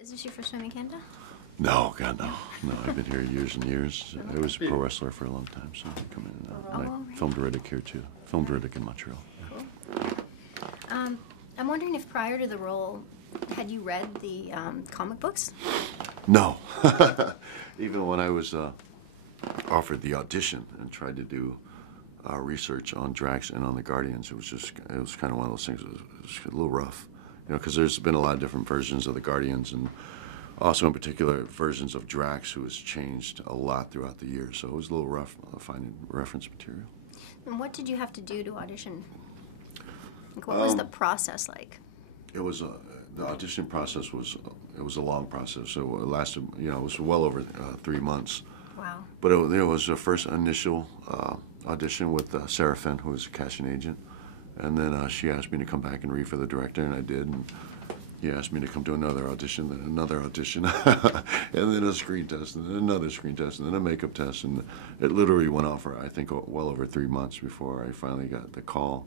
Is this your first time in Canada? No, God, no. No, I've been here years and years. I was a pro wrestler for a long time, so I come in and out. And I filmed Riddick here, too. Filmed Riddick in Montreal. Cool. I'm wondering if prior to the role, had you read the comic books? No. Even when I was offered the audition and tried to do research on Drax and on the Guardians, it was kind of one of those things. It was a little rough, you know, because there's been a lot of different versions of the Guardians, and also in particular versions of Drax, who has changed a lot throughout the years. So it was a little rough finding reference material. And what did you have to do to audition? Like, what was the process like? It was the audition process was a long process. So it lasted, you know, it was well over 3 months. Wow. But it was the first initial audition with Sarah Finn, who was a casting agent, and then she asked me to come back and read for the director, and I did. And he asked me to come to another audition, then another audition, and then a screen test, and then another screen test, and then a makeup test, and it literally went on for, I think, well over 3 months before I finally got the call,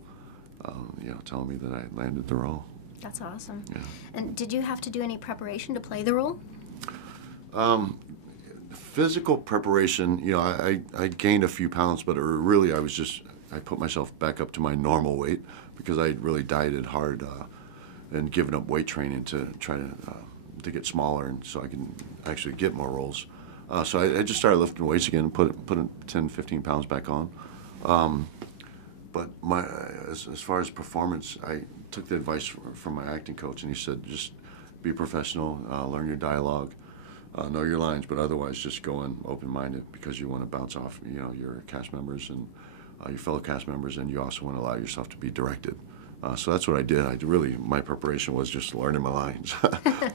you know, telling me that I landed the role. That's awesome. Yeah. And did you have to do any preparation to play the role? Physical preparation, you know, I gained a few pounds, but really I put myself back up to my normal weight because I really dieted hard and given up weight training to try to get smaller, and so I can actually get more roles. So I just started lifting weights again and put 10, 15 pounds back on. But as far as performance, I took the advice from my acting coach, and he said, just be professional, learn your dialogue, know your lines, but otherwise just go in open-minded because you want to bounce off, you know, your cast members and your fellow cast members, and you also want to allow yourself to be directed. So that's what I did. My preparation was just learning my lines.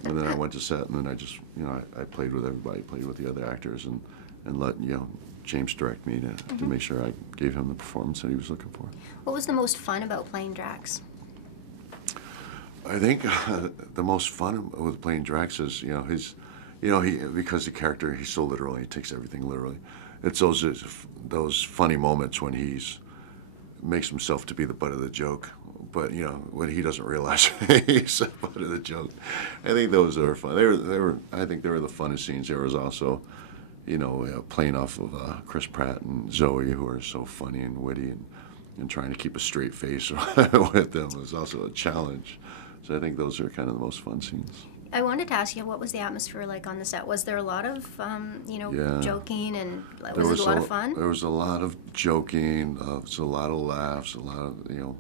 And then I went to set, and then I just, you know, I played with everybody, played with the other actors, and let, you know, James direct me to make sure I gave him the performance that he was looking for. What was the most fun about playing Drax? I think the most fun with playing Drax is, you know, because the character, he's so literal, he takes everything literally. It's those funny moments when makes himself to be the butt of the joke, but you know, when he doesn't realize he's the butt of the joke. I think those are fun. I think they were the funnest scenes. There was also, you know, playing off of Chris Pratt and Zoe, who are so funny and witty, and trying to keep a straight face with them was also a challenge. So I think those are kind of the most fun scenes. I wanted to ask you, what was the atmosphere like on the set? Was there a lot of, you know, joking, and was it a lot of fun? There was a lot of joking, there was a lot of laughs, a lot of, you know,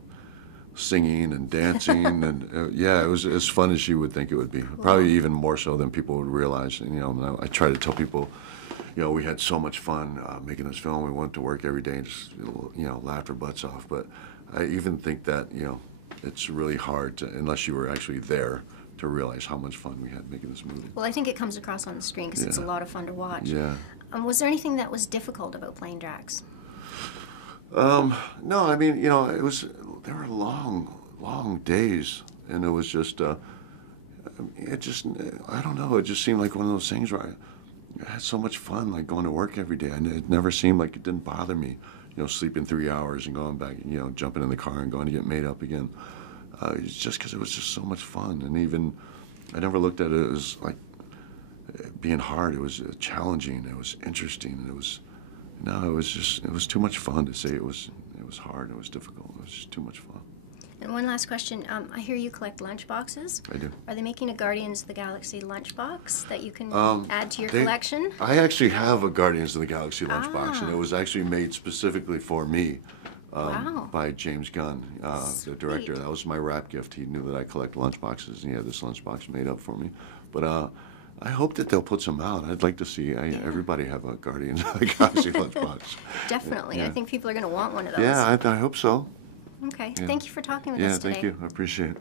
singing and dancing, and yeah, it was as fun as you would think it would be. Cool. Probably even more so than people would realize. And, you know, I try to tell people, you know, we had so much fun making this film. We went to work every day and just, you know, laughed our butts off. But I even think that, you know, it's really hard to, unless you were actually there, to realize how much fun we had making this movie. Well, I think it comes across on the screen because it's a lot of fun to watch. Yeah. Was there anything that was difficult about playing Drax? No, I mean, you know, there were long days, and it was just, I don't know, it just seemed like one of those things where I had so much fun, like going to work every day, and it never seemed like it didn't bother me, you know, sleeping 3 hours and going back, you know, jumping in the car and going to get made up again. It's just because it was just so much fun, and even I never looked at it as like being hard. It was challenging. It was interesting, and it was too much fun to say it was hard. It was difficult. It was just too much fun. And one last question. I hear you collect lunchboxes. I do. Are they making a Guardians of the Galaxy lunchbox that you can add to your collection? I actually have a Guardians of the Galaxy lunchbox, and it was actually made specifically for me. By James Gunn, the director. That was my wrap gift. He knew that I collect lunchboxes, and he had this lunchbox made up for me. But I hope that they'll put some out. I'd like to see everybody have a Guardians of the Galaxy lunchbox. Definitely. I think people are going to want one of those. Yeah, I hope so. Okay. Thank you for talking with us today. Yeah, thank you. I appreciate it.